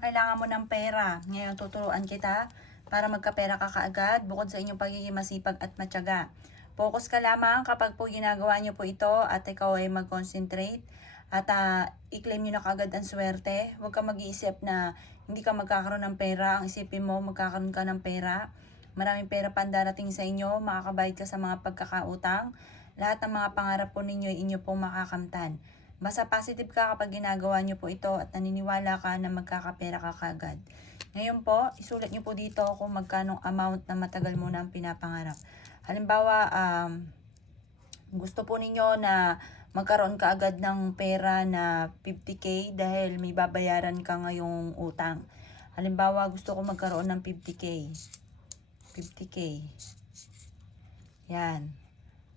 kailangan mo ng pera. Ngayon, tuturuan kita para magkapera ka kaagad bukod sa inyong pagiging masipag at matyaga. Focus ka lamang kapag po ginagawa nyo po ito at ikaw ay mag-concentrate at i-claim nyo na kaagad ang swerte. Huwag ka mag-iisip na hindi ka magkakaroon ng pera. Ang isipin mo, magkakaroon ka ng pera. Maraming pera pa ang darating sa inyo. Makakabayad ka sa mga pagkakautang. Lahat ng mga pangarap po ninyo ay inyo pong makakamtan. Basta positive ka kapag ginagawa nyo po ito at naniniwala ka na magkakapera ka kagad. Ngayon po, isulat nyo po dito kung magkano amount na matagal mo nang pinapangarap. Halimbawa, gusto po ninyo na magkaroon ka agad ng pera na 50k dahil may babayaran ka ngayong utang. Halimbawa, gusto ko magkaroon ng 50k. 50k. Yan.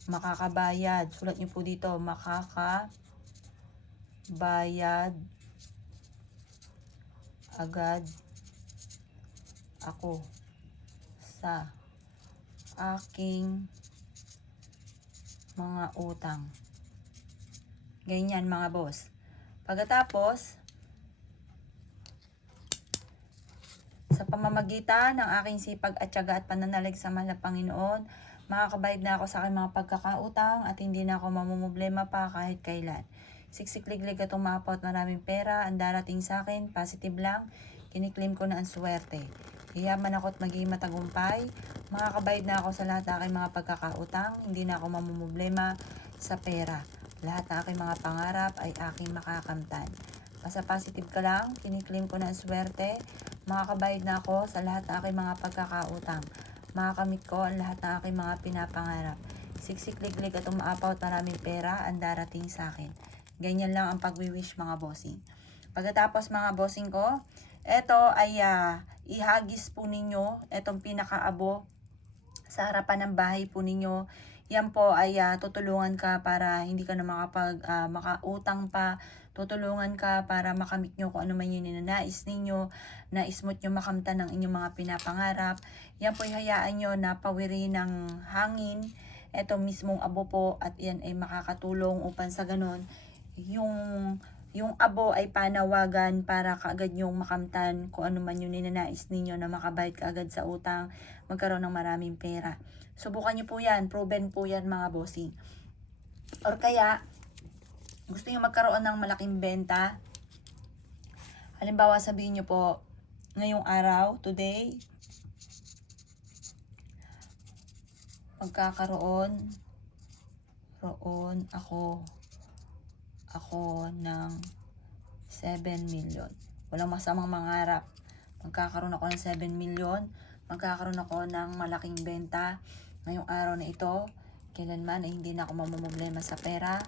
Makakabayad. Sulat nyo po dito, makakabayad agad ako sa aking mga utang. Ganyan mga boss. Pagkatapos, sa pamamagitan ng aking sipag at tiyaga at pananalig sa mahal na Panginoon, makakabayad na ako sa aking mga pagkakautang at hindi na ako mamumblema pa kahit kailan. Siksik-liglig at umapot, maraming pera ang darating sa akin, positive lang, kiniklaim ko na ang swerte. Yayaman ako at magiging matagumpay, makakabayad na ako sa lahat ng aking mga pagkakautang, hindi na ako mamumblema sa pera. Lahat ng aking mga pangarap ay aking makakamtan. Basta positive ka lang, kiniklaim ko na ang swerte, makakabayad na ako sa lahat ng aking mga pagkakautang. Makakamit ko ang lahat ng aking mga pinapangarap. Siksik-liglig at umaapaw at maraming pera ang darating sa akin. Ganyan lang ang pagwi-wish mga bossing. Pagkatapos mga bossing ko, ito ay ihagis po ninyo, itong pinakaabo sa harapan ng bahay po ninyo. Yan po ay tutulungan ka para hindi ka na makautang pa. Tutulungan ka para makamit nyo kung ano man yung ninanais ninyo. Nais mo't nyo makamtan ng inyong mga pinapangarap. Yan po hayaan nyo na pawiri ng hangin. Ito mismong abo po at yan ay makakatulong upang sa ganon yung abo ay panawagan para kaagad yung makamtan kung ano man yung ninanais ninyo na makabayad kaagad sa utang, magkaroon ng maraming pera. Subukan nyo po yan, proven po yan mga bossing. Or kaya, gusto nyo magkaroon ng malaking benta. Halimbawa sabihin nyo po, ngayong araw, today, magkakaroon ako ng 7 million. Walang masamang mangarap. Magkakaroon ako ng 7 million. Magkakaroon ako ng malaking benta. Ngayong araw na ito, kailanman ay hindi na ako mamumblema sa pera.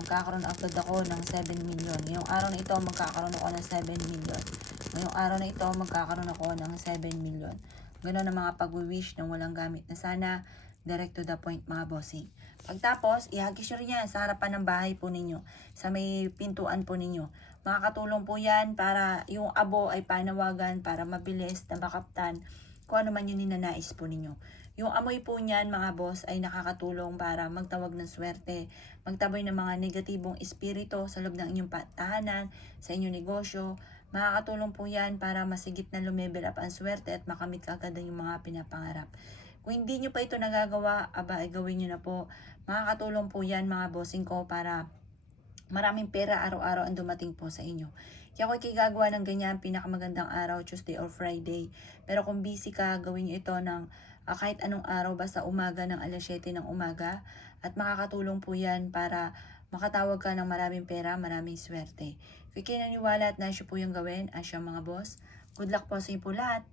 Magkakaroon agad ako ng 7 million. Ngayong araw na ito, magkakaroon ako ng 7 million. Ngayong araw na ito, magkakaroon ako ng 7 million. Ganon ang mga pag-wish ng walang gamit na sana. Direct to the point mga bossing. Pagtapos, ihagis nyo rin yan sa harapan ng bahay po ninyo. Sa may pintuan po ninyo. Makakatulong po yan para yung abo ay panawagan para mabilis na makaptan kung ano man yung ninanais po ninyo. Yung amoy po niyan mga boss ay nakakatulong para magtawag ng swerte, magtaboy ng mga negatibong espiritu sa loob ng inyong tahanan, sa inyong negosyo. Makakatulong po yan para masigit na lumebel up ang swerte at makamit kaagad yung mga pinapangarap. Kung hindi nyo pa ito nagagawa, ay gawin nyo na po. Makakatulong po yan mga bossing ko para maraming pera araw-araw ang dumating po sa inyo. Kaya ako gagawa ng ganyan, pinakamagandang araw, Tuesday or Friday. Pero kung busy ka, gawin nyo ito ng kahit anong araw, basta umaga ng alas 7 ng umaga. At makakatulong po yan para makatawag ka ng maraming pera, maraming swerte. Kung kayo naniwala at nasyo po yung gawin, asya mga boss, good luck po sa inyo po lahat.